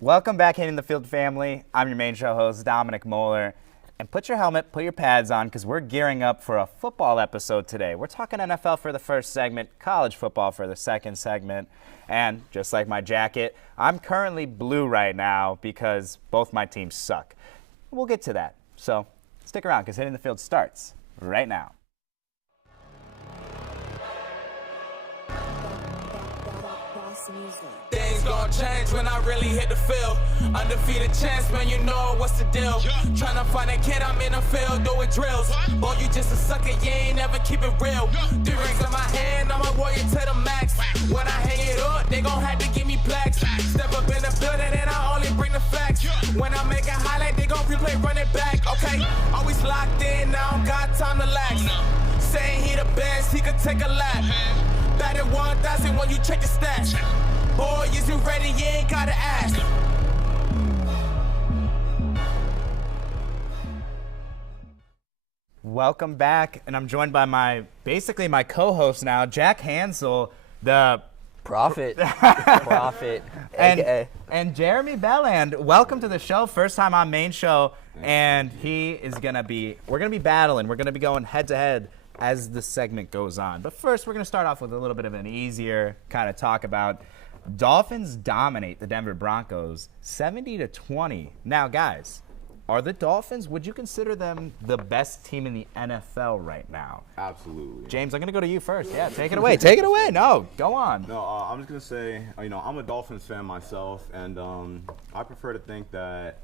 Welcome back, Hitting the Field family. I'm your main show host, Dominic Moeller. And put your helmet, put your pads on, because we're gearing up for a football episode today. We're talking NFL for the first segment, college football for the second segment. And just like my jacket, I'm currently blue right now because both my teams suck. We'll get to that. So stick around, because Hitting the Field starts right now. Things gon' change when I really hit the field. Undefeated champs, man, you know what's the deal. Tryna find a kid, I'm in the field doing drills. Boy, you just a sucker, you ain't never keep it real. 3 rings in my hand, I'm a warrior to the max. When I hang it up, they gon' have to give me plaques. Step up in the building and I only bring the facts. When I make a highlight, they gon' replay, run it back. Okay, always locked in, I don't got time to lax. Saying he the best, he could take a lap. Batted 1,000 when you check the stats. Boy, is you ready? You ain't gotta ask. Welcome back, and I'm joined by my co-host now, Jack Hansel, the Prophet, and Jeremy Belland. Welcome to the show. First time on main show, and we're gonna be battling. We're gonna be going head to head as the segment goes on. But first, we're gonna start off with a little bit of an easier kind of talk about Dolphins dominate the Denver Broncos 70-20. Now, guys, are the Dolphins, would you consider them the best team in the NFL right now? Absolutely. James, I'm going to go to you first. Yeah, take it away. Take it away. No, go on. No, I'm just going to say, I'm a Dolphins fan myself, and I prefer to think that,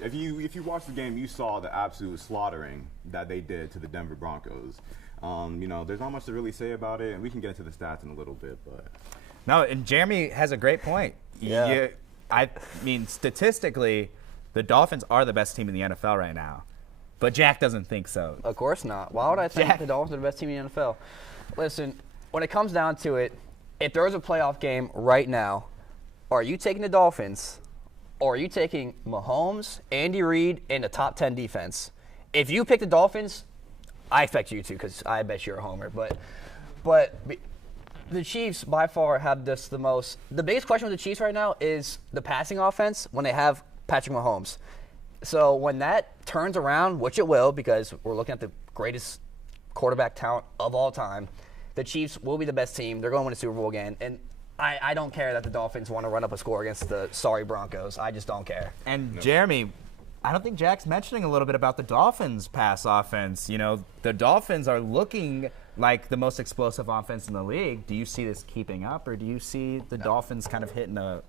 if you watched the game, you saw the absolute slaughtering that they did to the Denver Broncos. There's not much to really say about it, and we can get into the stats in a little bit, but... No, and Jeremy has a great point. Yeah. I mean, statistically, the Dolphins are the best team in the NFL right now. But Jack doesn't think so. Of course not. Why would I think the Dolphins are the best team in the NFL? Listen, when it comes down to it, if there was a playoff game right now, are you taking the Dolphins or are you taking Mahomes, Andy Reid, and the top 10 defense? If you pick the Dolphins, I expect you to, because I bet you're a homer. But the Chiefs, by far, have the biggest question with the Chiefs right now is the passing offense when they have Patrick Mahomes. So when that turns around, which it will, because we're looking at the greatest quarterback talent of all time, the Chiefs will be the best team. They're going to win a Super Bowl again. And I don't care that the Dolphins want to run up a score against the sorry Broncos. I just don't care. And Jeremy, I don't think Jack's mentioning a little bit about the Dolphins' pass offense. The Dolphins are looking like the most explosive offense in the league. Do you see this keeping up, or do you see the Dolphins kind of hitting a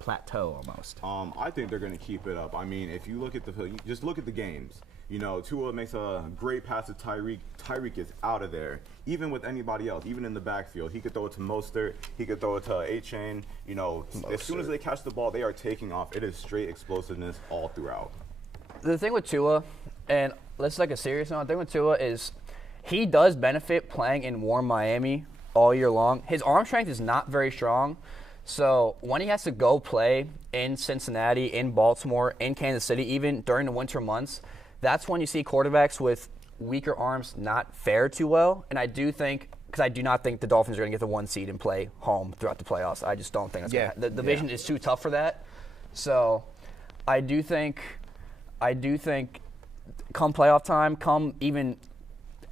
plateau almost? I think they're going to keep it up. I mean, if you look at just look at the games. Tua makes a great pass to Tyreek. Tyreek is out of there. Even with anybody else, even in the backfield, he could throw it to Mostert. He could throw it to A-Chain. As soon as they catch the ball, they are taking off. It is straight explosiveness all throughout. The thing with Tua, and let's take a serious note, the thing with Tua is he does benefit playing in warm Miami all year long. His arm strength is not very strong. So when he has to go play in Cincinnati, in Baltimore, in Kansas City, even during the winter months, that's when you see quarterbacks with weaker arms not fare too well. And I do not think the Dolphins are going to get the 1 seed and play home throughout the playoffs. I just don't think that's going to happen. The division is too tough for that. So I do think come playoff time, come even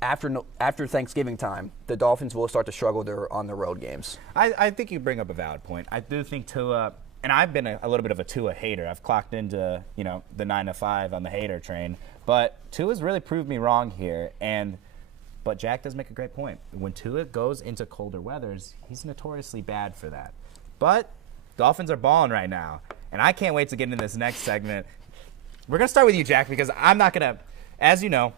after Thanksgiving time, the Dolphins will start to struggle on their road games. I think you bring up a valid point. I do think Tua, and I've been a little bit of a Tua hater. I've clocked into the 9 to 5 on the hater train, but Tua's really proved me wrong here. But Jack does make a great point. When Tua goes into colder weathers, he's notoriously bad for that. But Dolphins are balling right now, and I can't wait to get into this next segment. We're gonna start with you, Jack, because I'm not gonna, as you know,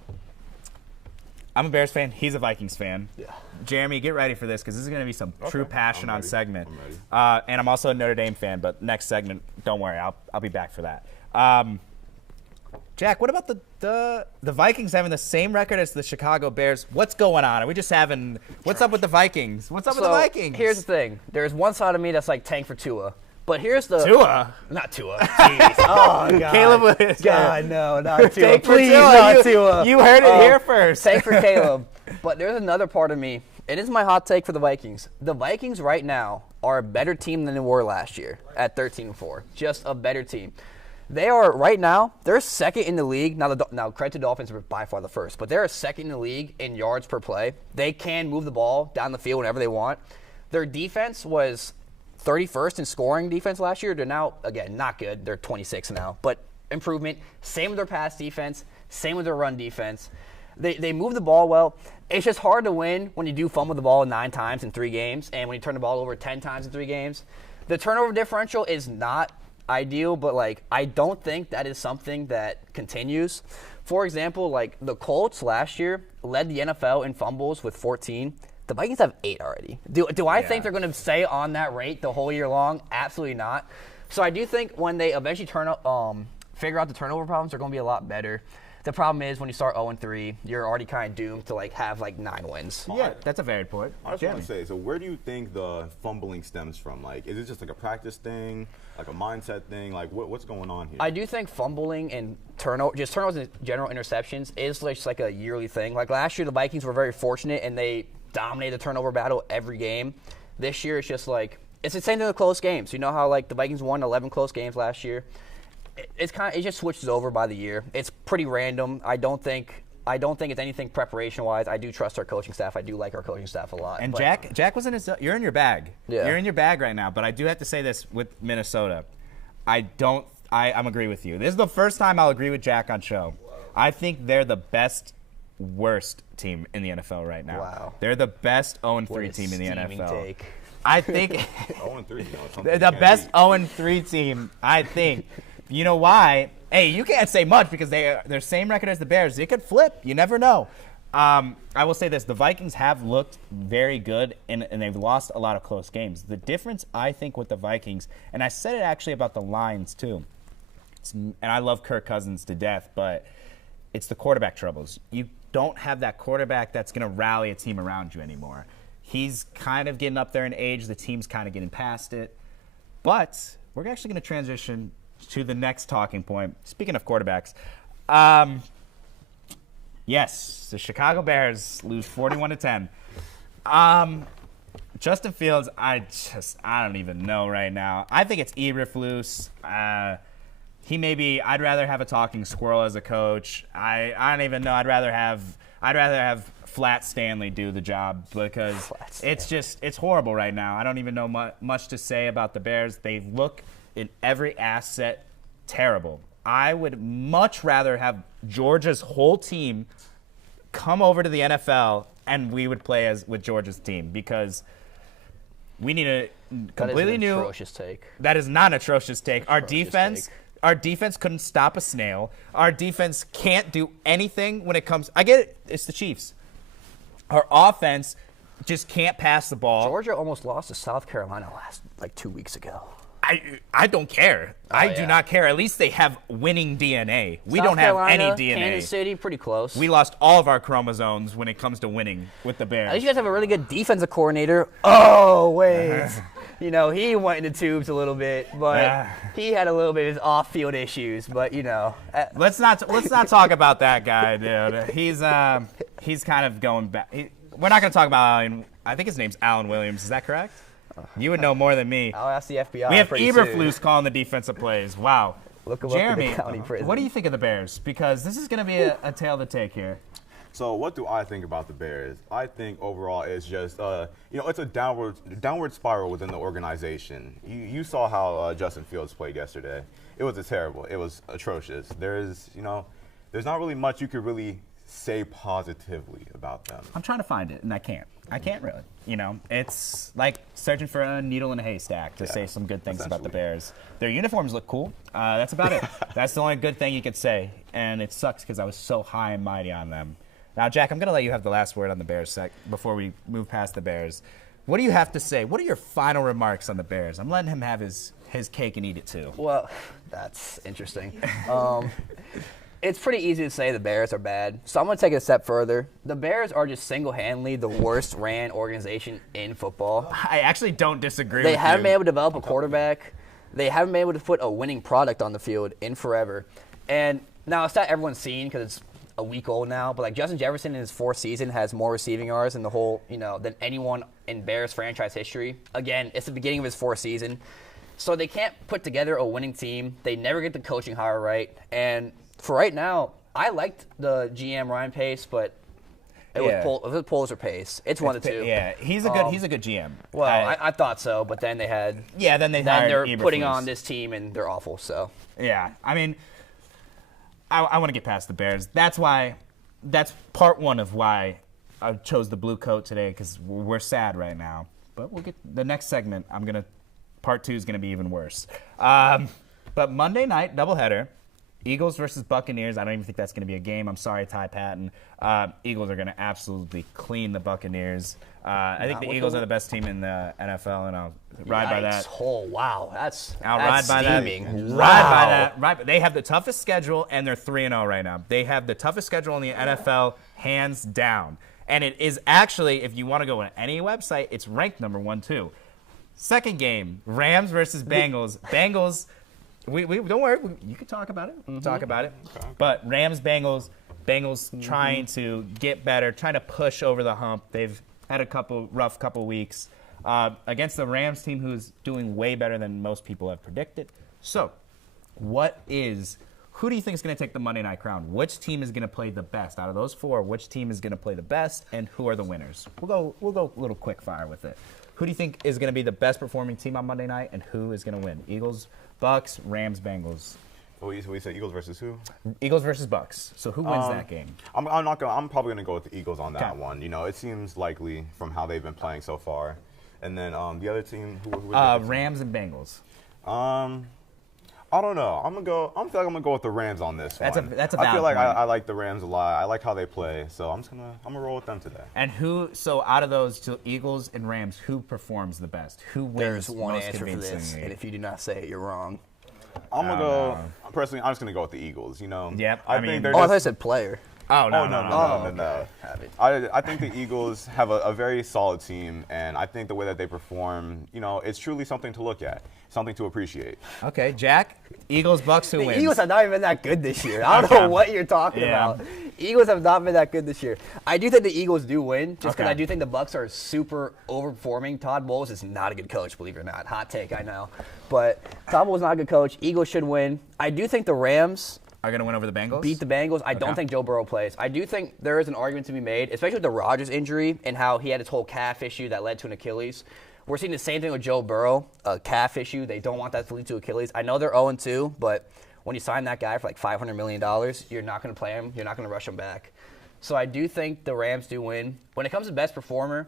I'm a Bears fan. He's a Vikings fan. Yeah. Jeremy, get ready for this, because this is going to be some true passion on segment. And I'm also a Notre Dame fan, but next segment, don't worry, I'll be back for that. Jack, what about the Vikings having the same record as the Chicago Bears? What's going on? Are we just having – what's up with the Vikings? What's up with the Vikings? Here's the thing. There's one side of me that's like tank for Tua. But here's the Tua. Not Tua. Jeez. Oh God. Caleb was God, no, not Tua. Please, not Tua. You heard it here first. Tank for Caleb. But there's another part of me and this is my hot take for the Vikings. The Vikings right now are a better team than they were last year at 13-4. Just a better team. They are right now. They're second in the league. Now credit to Dolphins are by far the first, but they're second in the league in yards per play. They can move the ball down the field whenever they want. Their defense was 31st in scoring defense last year. They're now, again, not good. They're 26 now, but improvement. Same with their pass defense. Same with their run defense. They move the ball well. It's just hard to win when you do fumble the ball 9 times in 3 games, and when you turn the ball over 10 times in 3 games. The turnover differential is not ideal, but like I don't think that is something that continues. For example, like the Colts last year led the NFL in fumbles with 14. The Vikings have 8 already. Do I think they're going to stay on that rate the whole year long? Absolutely not. So I do think when they eventually figure out the turnover problems, they're going to be a lot better. The problem is when you start 0-3, you're already kind of doomed to like have like 9 wins. Yeah, that's a valid point. I just want to say, so where do you think the fumbling stems from? Like, is it just like a practice thing, like a mindset thing? Like, what's going on here? I do think fumbling and turnovers and general interceptions is just like a yearly thing. Like last year, the Vikings were very fortunate and they dominated the turnover battle every game. This year, it's just like it's the same thing with close games. You know how like the Vikings won 11 close games last year. It just switches over by the year. It's pretty random. I don't think it's anything preparation-wise. I do trust our coaching staff. I do like our coaching staff a lot. And Jack was in his. You're in your bag. Yeah. You're in your bag right now. But I do have to say this with Minnesota. I'm agree with you. This is the first time I'll agree with Jack on show. I think they're the best worst team in the NFL right now. Wow. They're the best 0-3 team in the NFL. Take. I think 0-3. they're the best 0-3 team. I think. You know why? Hey, you can't say much because they're same record as the Bears. It could flip. You never know. I will say this. The Vikings have looked very good, and they've lost a lot of close games. The difference, I think, with the Vikings, and I said it actually about the Lions too, and I love Kirk Cousins to death, but it's the quarterback troubles. You don't have that quarterback that's going to rally a team around you anymore. He's kind of getting up there in age. The team's kind of getting past it. But we're actually going to transition to the next talking point. Speaking of quarterbacks, yes, the Chicago Bears lose 41-10. Justin Fields, I don't even know right now. I think it's Eberflus. I'd rather have a talking squirrel as a coach. I don't even know. I'd rather have Flat Stanley do the job because it's horrible right now. I don't even know much to say about the Bears. They look in every asset terrible. I would much rather have Georgia's whole team come over to the NFL and we would play with Georgia's team because we need a completely new. Atrocious take. That is not an atrocious take. Our defense couldn't stop a snail. Our defense can't do anything when it comes. I get it. It's the Chiefs. Our offense just can't pass the ball. Georgia almost lost to South Carolina 2 weeks ago. I don't care. I do not care. At least they have winning DNA. We don't have any DNA. Kansas City, pretty close. We lost all of our chromosomes when it comes to winning with the Bears. At least you guys have a really good defensive coordinator. Oh, wait. He went in the tubes a little bit, but he had a little bit of his off-field issues. But let's not talk about that guy, dude. He's kind of going back. We're not going to talk about Allen. I think his name's Alan Williams. Is that correct? You would know more than me. I'll ask the FBI. We have Eberflus calling the defensive plays. Wow. Look him Jeremy, up in the county prison. What do you think of the Bears? Because this is going to be a tale to take here. So what do I think about the Bears? I think overall it's just, it's a downward spiral within the organization. You saw how Justin Fields played yesterday. It was terrible. It was atrocious. There's not really much you could really say positively about them. I'm trying to find it, and I can't. I can't really. It's like searching for a needle in a haystack to say some good things about the Bears. Their uniforms look cool. That's about it. That's the only good thing you could say, and it sucks because I was so high and mighty on them. Now, Jack, I'm going to let you have the last word on the Bears before we move past the Bears. What do you have to say? What are your final remarks on the Bears? I'm letting him have his cake and eat it too. Well, that's interesting. It's pretty easy to say the Bears are bad, so I'm going to take it a step further. The Bears are just single-handedly the worst ran organization in football. I actually don't disagree with you. They haven't been able to develop a quarterback. They haven't been able to put a winning product on the field in forever. And now it's not everyone's seen because it's a week old now, but like Justin Jefferson in his 4th season has more receiving yards in the whole, than anyone in Bears franchise history. Again, it's the beginning of his 4th season. So they can't put together a winning team. They never get the coaching hire right. And for right now, I liked the GM Ryan Pace, but it was Poles or Pace. It's one of the two. Yeah, he's a good GM. Well, I thought so, but then they had. Yeah, then they're putting on this team and they're awful. So. Yeah, I mean, I want to get past the Bears. That's part one of why I chose the blue coat today, because we're sad right now. But we'll get the next segment. Part 2 is gonna be even worse. But Monday night doubleheader, Eagles versus Buccaneers. I don't even think that's gonna be a game. I'm sorry, Ty Patton. Eagles are gonna absolutely clean the Buccaneers. I think the Eagles are the best team in the NFL, and I'll ride by that. Oh wow, I'll ride by steaming. that. Ride by that. Right. They have the toughest schedule, and they're 3-0 right now. They have the toughest schedule in the NFL, hands down. And it is actually, if you want to go on any website, it's ranked number 1 too. Second game, Rams versus Bengals. Bengals, we don't worry, you can talk about it. We'll talk about it. Okay. But Rams, Bengals trying to get better, trying to push over the hump. They've had a rough couple weeks against the Rams team, who's doing way better than most people have predicted. So, who do you think is going to take the Monday night crown? Which team is going to play the best out of those 4? Which team is going to play the best, and who are the winners? We'll go a little quick fire with it. Who do you think is going to be the best performing team on Monday night, and who is going to win? Eagles, Bucks, Rams, Bengals. We said Eagles versus who? Eagles versus Bucks. So who wins that game? I'm probably gonna go with the Eagles on that one. It seems likely from how they've been playing so far. And then the other team, who Rams and Bengals. I don't know. I feel like I'm gonna go with the Rams on this one. That's a I feel like valid I like the Rams a lot. I like how they play, so I'm gonna roll with them today. And so out of those two, Eagles and Rams, who performs the best? Who wins? There's one most answer for this, and if you do not say it, you're wrong. I'm gonna go. Personally, I'm just gonna go with the Eagles. Yep. I think they're. I thought I said player. Oh no. Okay. I think the Eagles have a very solid team, and I think the way that they perform, it's truly something to look at, something to appreciate. Okay, Jack. Eagles, Bucks, who wins? The Eagles have not even been that good this year. I don't know what you're talking about. Eagles have not been that good this year. I do think the Eagles do win, just because I do think the Bucks are super overperforming. Todd Bowles is not a good coach, believe it or not. Hot take, I know. But Todd Bowles is not a good coach. Eagles should win. I do think the Rams are going to win over the Bengals? Beat the Bengals. I don't think Joe Burrow plays. I do think there is an argument to be made, especially with the Rodgers injury and how he had his whole calf issue that led to an Achilles. We're seeing the same thing with Joe Burrow, a calf issue. They don't want that to lead to Achilles. I know they're 0-2, but when you sign that guy for like $500 million, you're not going to play him. You're not going to rush him back. So I do think the Rams do win. When it comes to best performer,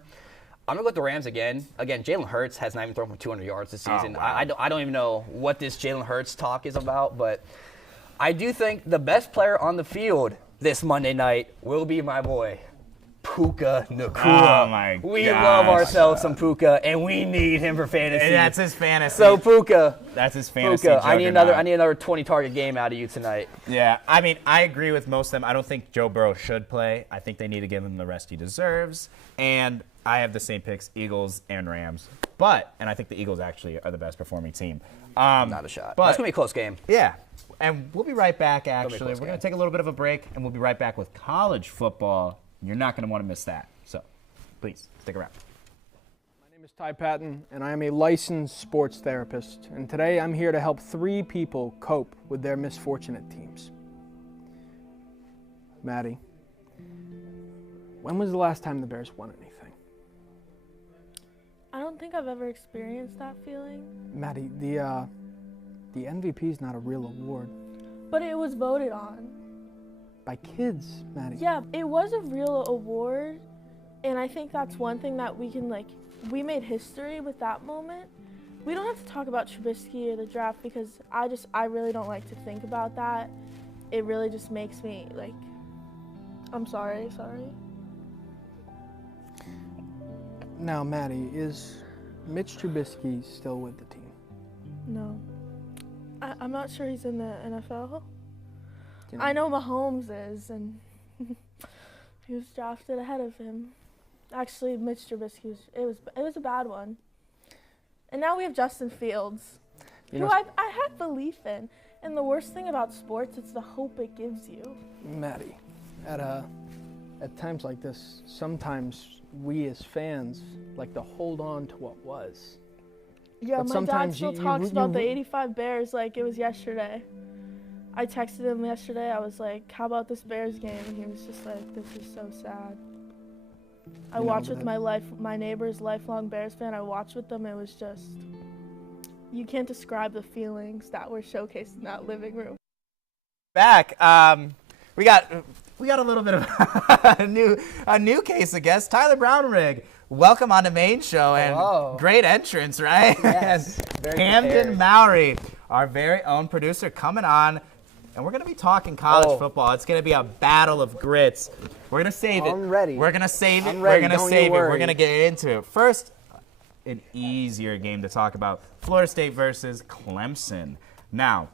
I'm going to go with the Rams again. Again, Jalen Hurts has not even thrown for 200 yards this season. Oh, wow. I don't even know what this Jalen Hurts talk is about, but I do think the best player on the field this Monday night will be my boy, Puka Nacua. Oh, my God. We love ourselves some Puka, and we need him for fantasy. And that's his fantasy. So, Puka. That's his fantasy. Puka, I need another 20-target game out of you tonight. Yeah, I mean, I agree with most of them. I don't think Joe Burrow should play. I think they need to give him the rest he deserves. And I have the same picks, Eagles and Rams. And I think the Eagles actually are the best performing team. Not a shot. But that's going to be a close game. Yeah. And we'll be right back, actually. We're going to take a little bit of a break, and we'll be right back with college football. You're not going to want to miss that. So, please, stick around. My name is Ty Patton, and I am a licensed sports therapist. And today I'm here to help 3 people cope with their misfortunate teams. Maddie, when was the last time the Bears won anything? I don't think I've ever experienced that feeling. Maddie, the MVP is not a real award. But it was voted on. By kids, Maddie. Yeah, it was a real award, and I think that's one thing that we can, we made history with that moment. We don't have to talk about Trubisky or the draft because I really don't like to think about that. It really just makes me, I'm sorry. Now, Maddie, is Mitch Trubisky still with the team? No. I'm not sure he's in the NFL. I know Mahomes is, and he was drafted ahead of him. Actually, Mitch Trubisky, it was a bad one. And now we have Justin Fields, who I have belief in. And the worst thing about sports, it's the hope it gives you. Maddie, at times like this, sometimes we as fans like to hold on to what was. Yeah, But my dad sometimes still you- talks you- about the you- 85 Bears like it was yesterday. I texted him yesterday. I was like, how about this Bears game? And he was just like, this is so sad. I You know, watched but with my neighbor's lifelong Bears fan. I watched with them. It was just, you can't describe the feelings that were showcased in that living room. Back. We got a little bit of a new case of guest, Tyler Brownrigg. Welcome on the main show, and Hello. great entrance, right? Yes, And very Camden prepared. Mowry, our very own producer, coming on, and we're gonna be talking college football. It's gonna be a battle of grits. We're gonna save it. I'm ready. We're gonna save it. I'm We're ready. gonna Don't you save it. We're worry. gonna get into it. First, an easier game to talk about: Florida State versus Clemson. Now,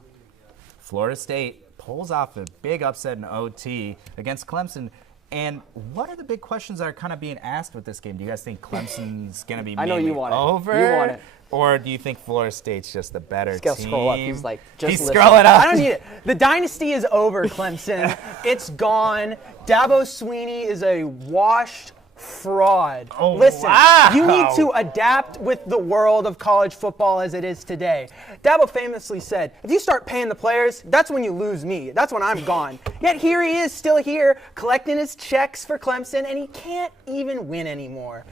Florida State pulls off a big upset in OT against Clemson. And what are the big questions that are kind of being asked with this game? Do you guys think Clemson's going to be I know mainly you want it. over? You want it. Or do you think Florida State's just the better He's gotta team? scroll up. He's like, just He's listen. scrolling up. I don't need it. The dynasty is over, Clemson. It's gone. Dabo Swinney is a washed fraud. Oh, Listen, wow. you need to adapt with the world of college football as it is today. Dabo famously said, if you start paying the players, that's when you lose me. That's when I'm gone. Yet here he is, still here, collecting his checks for Clemson, and he can't even win anymore.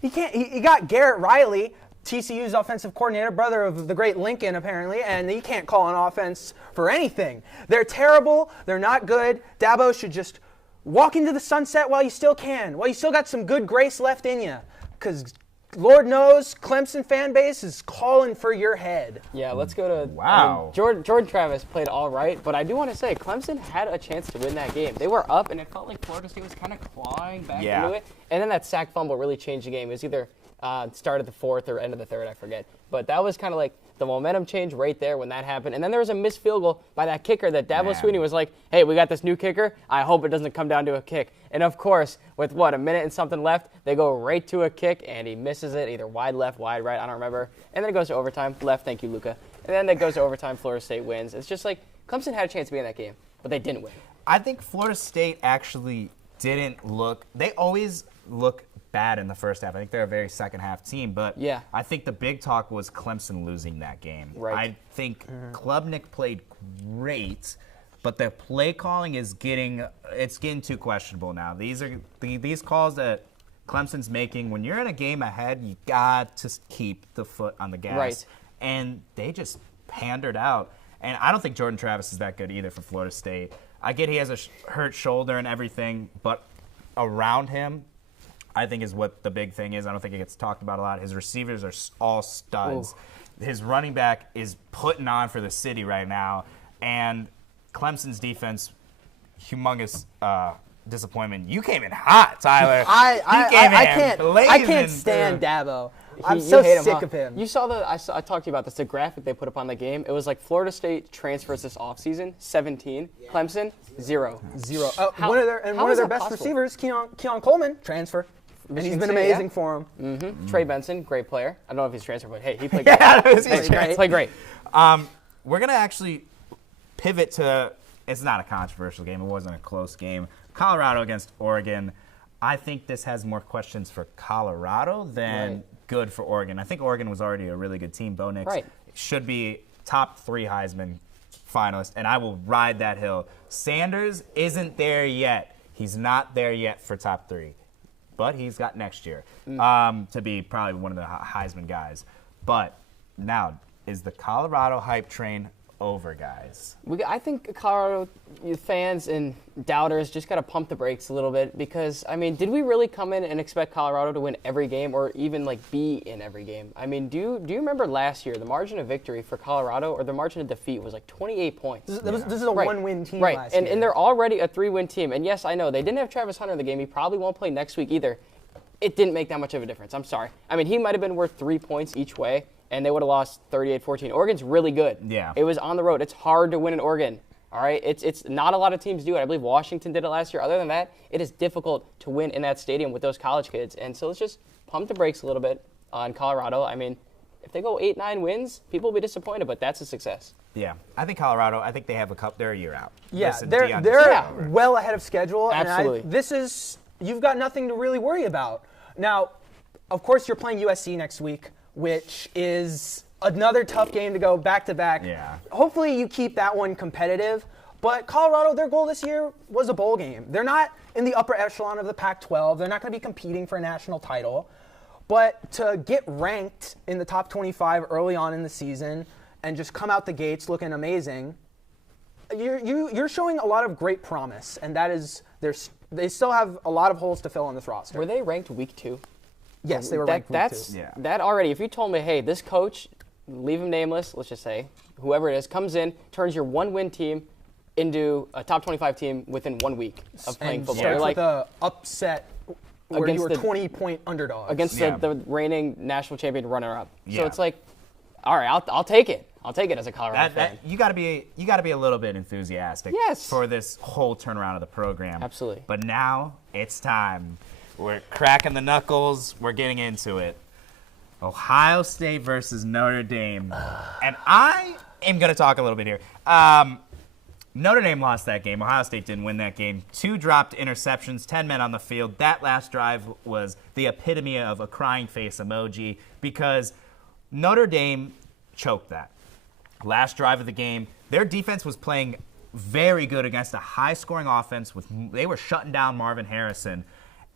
He can't. He got Garrett Riley, TCU's offensive coordinator, brother of the great Lincoln, apparently, and he can't call an offense for anything. They're terrible. They're not good. Dabo should just walk into the sunset while you still can, while you still got some good grace left in you, because Lord knows Clemson fan base is calling for your head. Yeah, let's go to. Wow. Jordan Travis played all right, but I do want to say Clemson had a chance to win that game. They were up, and it felt like Florida State was kind of clawing back Yeah. into it. And then that sack fumble really changed the game. It was either start of the fourth or end of the third, I forget. But that was kind of like the momentum change right there when that happened. And then there was a missed field goal by that kicker that Dabo Man. Swinney was like, hey, we got this new kicker. I hope it doesn't come down to a kick. And of course, with a minute and something left, they go right to a kick, and he misses it, either wide left, wide right, I don't remember. And then it goes to overtime, left, thank you, Luca. And then it goes to overtime, Florida State wins. It's just like Clemson had a chance to be in that game, but they didn't win. I think Florida State actually didn't look – they always look bad in the first half. I think they're a very second-half team. But Yeah. I think the big talk was Clemson losing that game. Right. I think Klubnik played great, but the play calling is getting too questionable now. These are these calls that Clemson's making. When you're in a game ahead, you got to keep the foot on the gas. Right. And they just pandered out. And I don't think Jordan Travis is that good either for Florida State. I get he has a hurt shoulder and everything, but around him, I think is what the big thing is. I don't think it gets talked about a lot. His receivers are all studs. Ooh. His running back is putting on for the city right now. And Clemson's defense, humongous disappointment. You came in hot, Tyler. I can't stand Dabo. I'm You so hate him, sick huh? of him. You saw I talked to you about this, the graphic they put up on the game. It was like Florida State transfers this offseason, 17. Clemson, 0. Zero. How- one of how their is that best possible? receivers, Keon Coleman, transfer. And he's Michigan been State, amazing yeah. for him. Trey Benson, great player. I don't know if he's transferred, but hey, he played great. He's He played great. We're going to actually pivot to, it's not a controversial game. It wasn't a close game. Colorado against Oregon. I think this has more questions for Colorado than good for Oregon. I think Oregon was already a really good team. Bo Nix should be top 3 Heisman finalist, and I will ride that hill. Sanders isn't there yet. He's not there yet for top 3. But he's got next year to be probably one of the Heisman guys. But now, is the Colorado hype train over, guys? I think Colorado fans and doubters just got to pump the brakes a little bit because, I mean, did we really come in and expect Colorado to win every game or even, like, be in every game? I mean, do you remember last year the margin of victory for Colorado or the margin of defeat was like 28 points? This is a one-win team Right, last year. and they're already a 3-win team. And, yes, I know, they didn't have Travis Hunter in the game. He probably won't play next week either. It didn't make that much of a difference. I'm sorry. I mean, he might have been worth 3 points each way, and they would have lost 38-14. Oregon's really good. Yeah. It was on the road. It's hard to win in Oregon. All right? It's not a lot of teams do it. I believe Washington did it last year. Other than that, it is difficult to win in that stadium with those college kids. And so let's just pump the brakes a little bit on Colorado. I mean, if they go 8-9 wins, people will be disappointed, but that's a success. Yeah, I think Colorado. I think they have they're a year out. Yeah, Listen, they're Deion's well ahead of schedule. Absolutely. And you've got nothing to really worry about. Now, of course, you're playing USC next week, which is another tough game to go back to back. Yeah. Hopefully, you keep that one competitive. But Colorado, their goal this year was a bowl game. They're not in the upper echelon of the Pac-12. They're not going to be competing for a national title. But to get ranked in the top 25 early on in the season and just come out the gates looking amazing, you're showing a lot of great promise, and that is they still have a lot of holes to fill on this roster. Were they ranked week 2? Yes, they were ranked week 2. Yeah. That already, if you told me, hey, this coach, leave him nameless, let's just say, whoever it is, comes in, turns your 1-win team into a top 25 team within 1 week of playing and football. starts You're with a upset where you were 20-point underdogs. against Yeah. the reigning national champion runner-up. So Yeah. it's like, all right, I'll take it. I'll take it as a Colorado fan. You got to be a little bit enthusiastic Yes. for this whole turnaround of the program. Absolutely. But now it's time. We're cracking the knuckles. We're getting into it. Ohio State versus Notre Dame. And I am going to talk a little bit here. Notre Dame lost that game. Ohio State didn't win that game. 2 dropped interceptions, 10 men on the field. That last drive was the epitome of a crying face emoji because Notre Dame choked that. Last drive of the game, their defense was playing very good against a high-scoring offense. They were shutting down Marvin Harrison,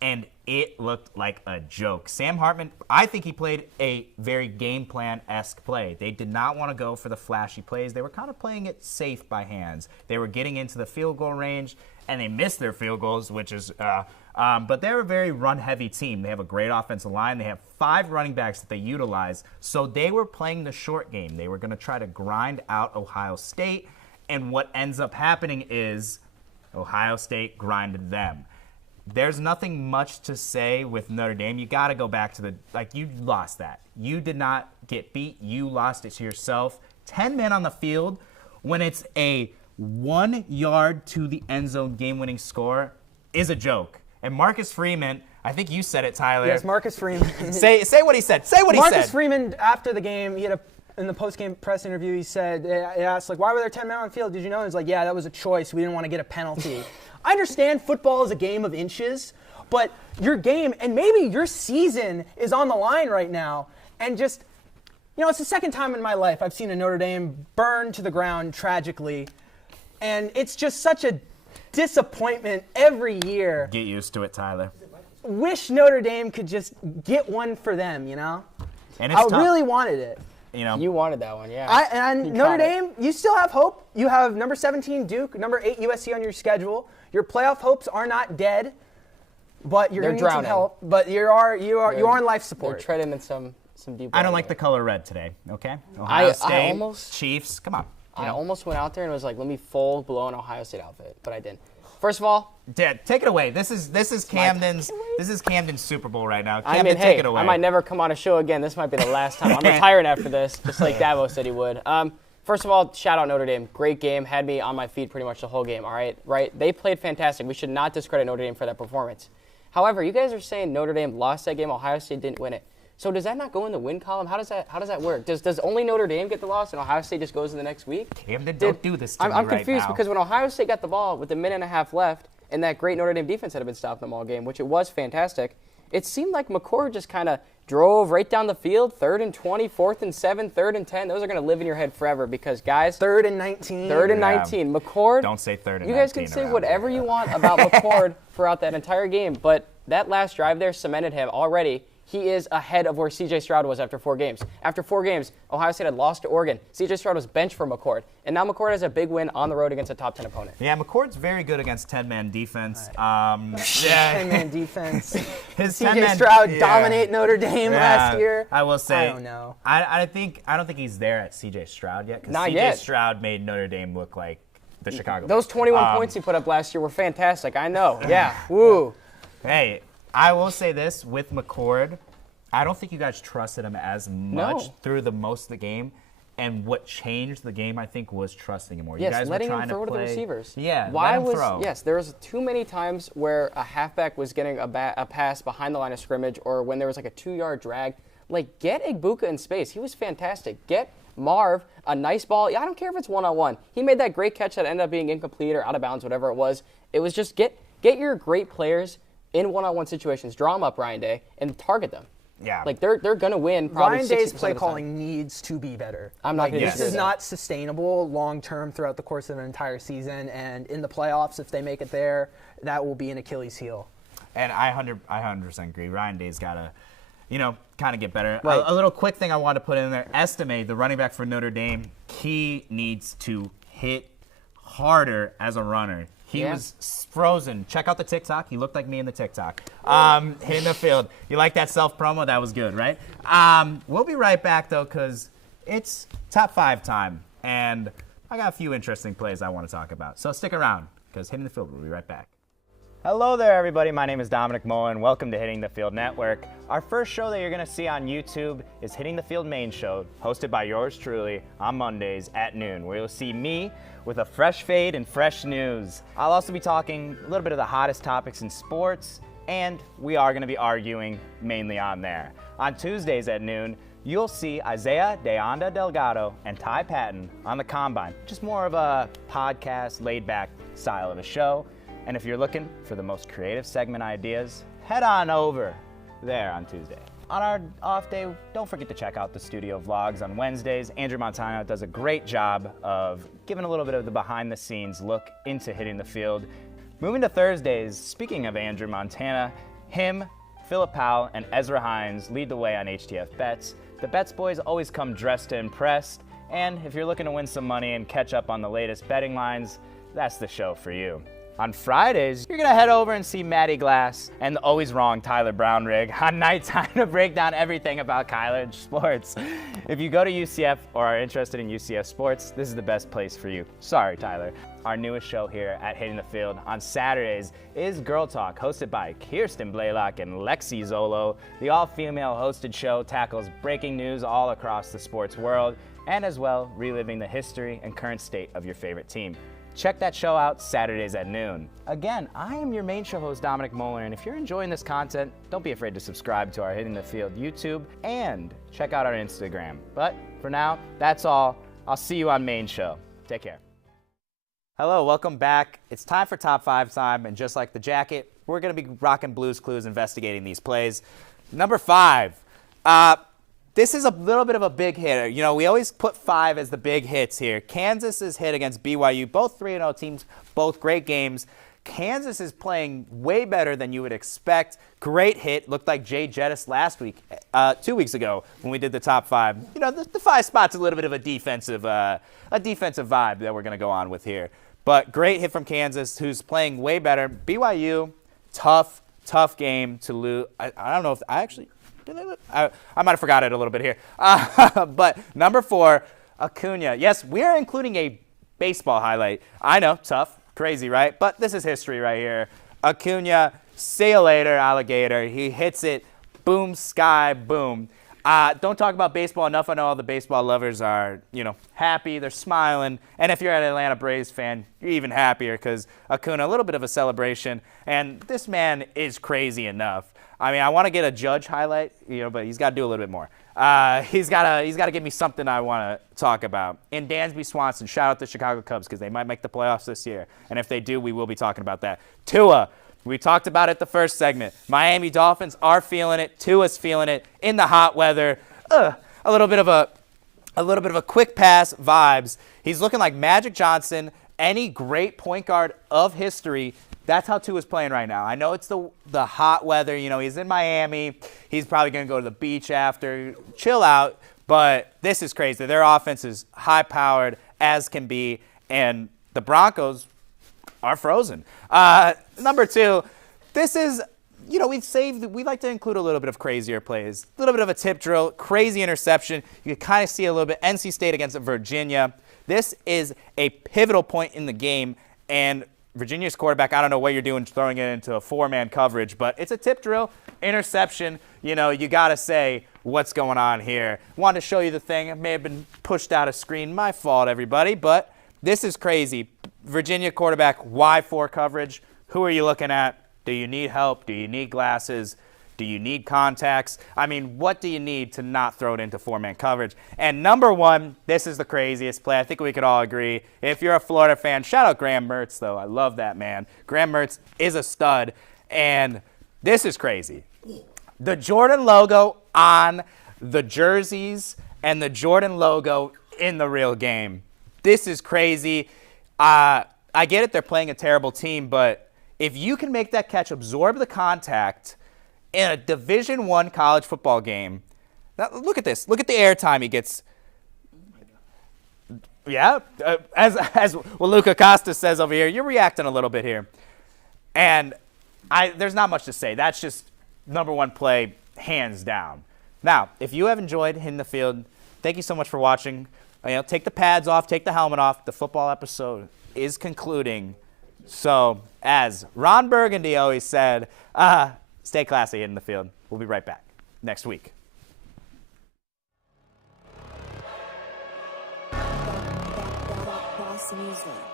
and it looked like a joke. Sam Hartman, I think he played a very game plan-esque play. They did not want to go for the flashy plays. They were kind of playing it safe by hands. They were getting into the field goal range, and they missed their field goals, which is but they're a very run-heavy team. They have a great offensive line. They have 5 running backs that they utilize. So they were playing the short game. They were going to try to grind out Ohio State, and what ends up happening is Ohio State grinded them. There's nothing much to say with Notre Dame. You got to go back to you lost that. You did not get beat. You lost it to yourself. 10 men on the field when it's a 1 yard to the end zone game-winning score is a joke. And Marcus Freeman, I think you said it, Tyler. Yes, Marcus Freeman. Say what he said. Say what he said. Marcus Freeman, after the game, in the post-game press interview, he said, he asked, why were there 10 men on the field? Did you know? He's like, yeah, that was a choice. We didn't want to get a penalty. I understand football is a game of inches, but your game and maybe your season is on the line right now. And just, it's the second time in my life I've seen a Notre Dame burn to the ground tragically. And it's just such a disappointment every year. Get used to it, Tyler. Wish Notre Dame could just get one for them, And it's I tough. really wanted it. You wanted that one, yeah. And You Notre caught it. Dame, you still have hope. You have number 17 Duke, number 8 USC on your schedule. Your playoff hopes are not dead, but you're They're going to need some drowning. help. But you are on life They're support. treading in some deep I don't water like the there. color red today, okay? Ohio I State, almost- Chiefs, come on. I almost went out there and was like, let me full blown Ohio State outfit, but I didn't. First of all, Dad, take it away. This is Camden's Super Bowl right now. I Camden, mean, take hey, it away. I might never come on a show again. This might be the last time. I'm retiring after this, just like Davo said he would. First of all, shout out Notre Dame. Great game. Had me on my feet pretty much the whole game, all right? Right? They played fantastic. We should not discredit Notre Dame for that performance. However, you guys are saying Notre Dame lost that game, Ohio State didn't win it. So does that not go in the win column? How does that work? Does only Notre Dame get the loss and Ohio State just goes in the next week? Camden, don't do this to me I'm right confused now. because when Ohio State got the ball with a minute and a half left and that great Notre Dame defense had been stopping them all game, which it was fantastic, it seemed like McCord just kind of drove right down the field, 3rd and 20, 4th and 7, 3rd and 10. Those are going to live in your head forever because, guys, 3rd and 19. 3rd and Yeah. 19. McCord. Don't say 3rd and You guys 19 can say around whatever here. you want about McCord throughout that entire game, but that last drive there cemented him already. He is ahead of where C.J. Stroud was after 4 games. After 4 games, Ohio State had lost to Oregon. C.J. Stroud was benched for McCord. And now McCord has a big win on the road against a top 10 opponent. Yeah, McCord's very good against 10-man defense. Yeah. 10-man defense. His C.J. 10-man Stroud yeah. dominate Notre Dame last year. I will say. I don't know. I don't think he's there at C.J. Stroud yet. Because Not C.J. yet. Stroud made Notre Dame look like the Chicago Those Bears. 21 points he put up last year were fantastic. I know. Yeah. Woo. Hey, I will say this with McCord. I don't think you guys trusted him as much No. through the most of the game. And what changed the game, I think, was trusting him more. You Yes, guys letting were him trying throw to the play, receivers. Yeah, Why let him was throw. yes? There was too many times where a halfback was getting a pass behind the line of scrimmage, or when there was like a 2-yard drag. Like, get Igbuka in space. He was fantastic. Get Marv, a nice ball. I don't care if it's one-on-one. He made that great catch that ended up being incomplete or out of bounds, whatever it was. It was just get your great players in one-on-one situations, draw them up, Ryan Day, and target them. Yeah. Like, they're going to win probably 60% Ryan Day's of play the time. calling needs to be better. I'm not going to This is not sustainable long-term throughout the course of an entire season, and in the playoffs, if they make it there, that will be an Achilles heel. And I 100% agree. Ryan Day's got to, kind of get better. Right. A little quick thing I want to put in there. Estime, the running back for Notre Dame, he needs to hit harder as a runner. He was frozen. Check out the TikTok. He looked like me in the TikTok. Hitting the field. You like that self-promo? That was good, right? We'll be right back, though, because it's top 5 time. And I got a few interesting plays I want to talk about. So stick around, because Hitting the Field, we'll be right back. Hello there, everybody. My name is Dominic Mullen. Welcome to Hitting the Field Network. Our first show that you're going to see on YouTube is Hitting the Field Main Show, hosted by yours truly on Mondays at noon, where you'll see me with a fresh fade and fresh news. I'll also be talking a little bit of the hottest topics in sports, and we are going to be arguing mainly on there. On Tuesdays at noon, you'll see Isaiah De Anda Delgado and Ty Patton on the Combine. Just more of a podcast, laid-back style of a show. And if you're looking for the most creative segment ideas, head on over there on Tuesday. On our off day, don't forget to check out the studio vlogs on Wednesdays. Andrew Montano does a great job of giving a little bit of the behind-the-scenes look into Hitting the Field. Moving to Thursdays, speaking of Andrew Montana, him, Philip Powell, and Ezra Hines lead the way on HTF Bets. The Bets boys always come dressed to impress, and if you're looking to win some money and catch up on the latest betting lines, that's the show for you. On Fridays, you're going to head over and see Matty Glass and the always wrong Tyler Brownrigg on Nighttime to break down everything about college sports. If you go to UCF or are interested in UCF sports, this is the best place for you. Sorry, Tyler. Our newest show here at Hitting the Field on Saturdays is Girl Talk, hosted by Kirsten Blaylock and Lexi Zolo. The all-female hosted show tackles breaking news all across the sports world and as well reliving the history and current state of your favorite team. Check that show out Saturdays at noon. Again, I am your main show host, Dominic Moeller, and if you're enjoying this content, don't be afraid to subscribe to our Hitting the Field YouTube and check out our Instagram. But for now, that's all. I'll see you on main show. Take care. Hello, welcome back. It's time for Top 5 time, and just like the jacket, we're going to be rocking Blues Clues investigating these plays. Number 5. This is a little bit of a big hitter. You know, we always put 5 as the big hits here. Kansas's hit against BYU, both 3-0 teams, both great games. Kansas is playing way better than you would expect. Great hit. Looked like Jay Jettis last week, 2 weeks ago when we did the top 5. You know, the 5 spot's a little bit of a defensive vibe that we're going to go on with here. But great hit from Kansas, who's playing way better. BYU, tough game to lose. I don't know if I actually... I might have forgot it a little bit here. But number 4, Acuna. Yes, we are including a baseball highlight. I know, tough, crazy, right? But this is history right here. Acuna, see you later, alligator. He hits it, boom, sky, boom. Don't talk about baseball enough. I know all the baseball lovers are, happy. They're smiling. And if you're an Atlanta Braves fan, you're even happier because Acuna, a little bit of a celebration. And this man is crazy enough. I mean, I want to get a Judge highlight, but he's got to do a little bit more. He's got to give me something I want to talk about. And Dansby Swanson, shout out the Chicago Cubs because they might make the playoffs this year. And if they do, we will be talking about that. Tua, we talked about it the first segment. Miami Dolphins are feeling it. Tua's feeling it in the hot weather. A little bit of a quick pass vibes. He's looking like Magic Johnson, any great point guard of history. That's how Tua's playing right now. I know it's the hot weather. He's in Miami. He's probably going to go to the beach after, chill out. But this is crazy. Their offense is high-powered as can be, and the Broncos are frozen. Number 2, this is, we like to include a little bit of crazier plays. A little bit of a tip drill, crazy interception. You can kind of see a little bit. NC State against Virginia. This is a pivotal point in the game, and Virginia's quarterback, I don't know what you're doing throwing it into a 4-man coverage, but it's a tip drill, interception. You got to say what's going on here. Wanted to show you the thing. It may have been pushed out of screen. My fault, everybody, but this is crazy. Virginia quarterback, Y4 coverage. Who are you looking at? Do you need help? Do you need glasses? Do you need contacts? I mean, what do you need to not throw it into four-man coverage? And number one, this is the craziest play. I think we could all agree. If you're a Florida fan, shout out Graham Mertz, though. I love that man. Graham Mertz is a stud, and this is crazy. The Jordan logo on the jerseys and the Jordan logo in the real game. This is crazy. I get it, they're playing a terrible team, but if you can make that catch, absorb the contact in a Division I college football game, now look at this. Look at the airtime he gets. Yeah, as Luca Costa says over here, you're reacting a little bit here. And there's not much to say. That's just number one play, hands down. Now, if you have enjoyed Hitting the Field, thank you so much for watching. Take the pads off, take the helmet off. The football episode is concluding. So, as Ron Burgundy always said, stay classy Hitting the Field. We'll be right back next week.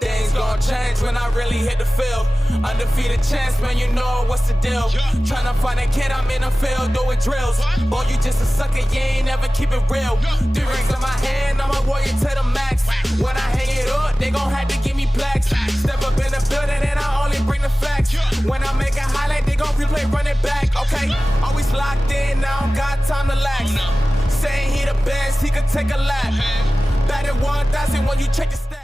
Things gon' change when I really hit the field. Undefeated champs, man, you know what's the deal. Tryna find a kid, I'm in the field doing drills. Boy, you just a sucker, you ain't never keep it real. 3 rings in my hand, I'm a warrior to the max. When I hang it up, they gon' have to give me plaques. Step up in the building and I only bring the facts. When I make a highlight, they gon' replay, run it back. Okay, always locked in, now I don't got time to lax. Saying he the best, he could take a lap. Batted 1,000 when you check the stats.